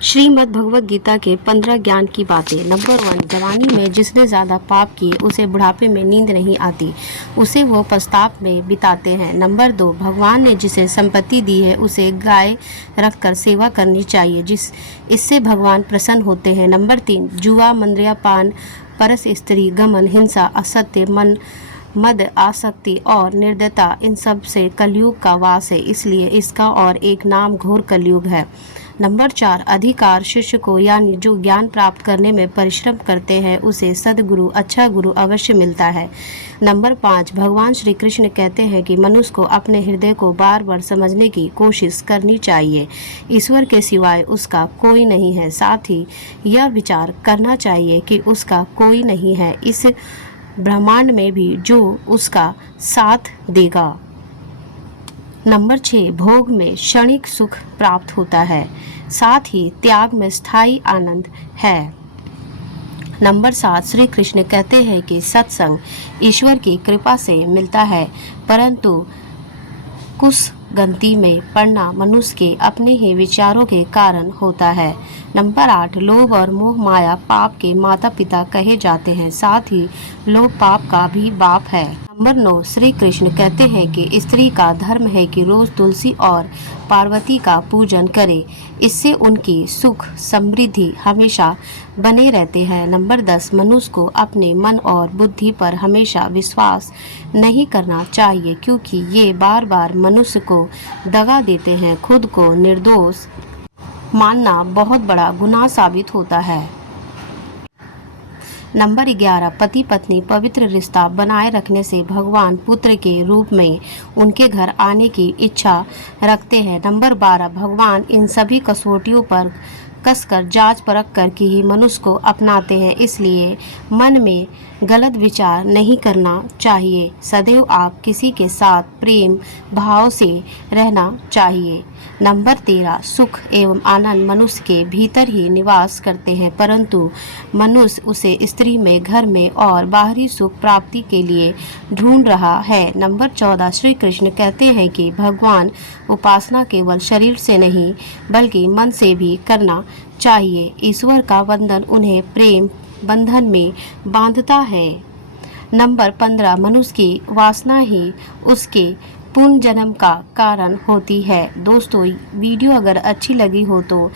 श्रीमद् भगवत गीता के 15 ज्ञान की बातें। नंबर 1, जवानी में जिसने ज़्यादा पाप किए उसे बुढ़ापे में नींद नहीं आती, उसे वो पछताप में बिताते हैं। नंबर 2, भगवान ने जिसे संपत्ति दी है उसे गाय रखकर सेवा करनी चाहिए, इससे भगवान प्रसन्न होते हैं। नंबर 3, जुआ, मद्यपान, परस स्त्री गमन, हिंसा, असत्य, मद, आसक्ति और निर्दयता, इन सब से कलयुग का वास है, इसलिए इसका और एक नाम घोर कलयुग है। नंबर 4, अधिकार शिष्य को, यानी जो ज्ञान प्राप्त करने में परिश्रम करते हैं उसे सदगुरु, अच्छा गुरु अवश्य मिलता है। नंबर 5, भगवान श्री कृष्ण कहते हैं कि मनुष्य को अपने हृदय को बार बार समझने की कोशिश करनी चाहिए। ईश्वर के सिवाय उसका कोई नहीं है। साथ ही यह विचार करना चाहिए कि उसका कोई नहीं है इस ब्रह्मांड में भी जो उसका साथ देगा। नंबर 6, भोग में क्षणिक सुख प्राप्त होता है, साथ ही त्याग में स्थायी आनंद है। नंबर 7, श्री कृष्ण कहते हैं कि सत्संग ईश्वर की कृपा से मिलता है, परंतु कुसंगति में पड़ना मनुष्य के अपने ही विचारों के कारण होता है। नंबर 8, लोभ और मोह माया पाप के माता पिता कहे जाते हैं, साथ ही लोभ पाप का भी बाप है। नंबर 9, श्री कृष्ण कहते हैं कि स्त्री का धर्म है कि रोज तुलसी और पार्वती का पूजन करे, इससे उनकी सुख समृद्धि हमेशा बने रहते हैं। नंबर 10, मनुष्य को अपने मन और बुद्धि पर हमेशा विश्वास नहीं करना चाहिए, क्योंकि ये बार बार मनुष्य को दगा देते हैं। खुद को निर्दोष मानना बहुत बड़ा गुनाह साबित होता है। नंबर 11, पति पत्नी पवित्र रिश्ता बनाए रखने से भगवान पुत्र के रूप में उनके घर आने की इच्छा रखते हैं। नंबर 12, भगवान इन सभी कसौटियों पर कसकर जांच परख करके ही मनुष्य को अपनाते हैं, इसलिए मन में गलत विचार नहीं करना चाहिए। सदैव आप किसी के साथ प्रेम भाव से रहना चाहिए। नंबर 13, सुख एवं आनंद मनुष्य के भीतर ही निवास करते हैं, परंतु मनुष्य उसे स्त्री में, घर में और बाहरी सुख प्राप्ति के लिए ढूंढ रहा है। नंबर 14, श्री कृष्ण कहते हैं कि भगवान उपासना केवल शरीर से नहीं बल्कि मन से भी करना चाहिए। ईश्वर का वंदन उन्हें प्रेम बंधन में बांधता है। नंबर 15, मनुष्य की वासना ही उसके पुनर्जन्म का कारण होती है। दोस्तों, वीडियो अगर अच्छी लगी हो तो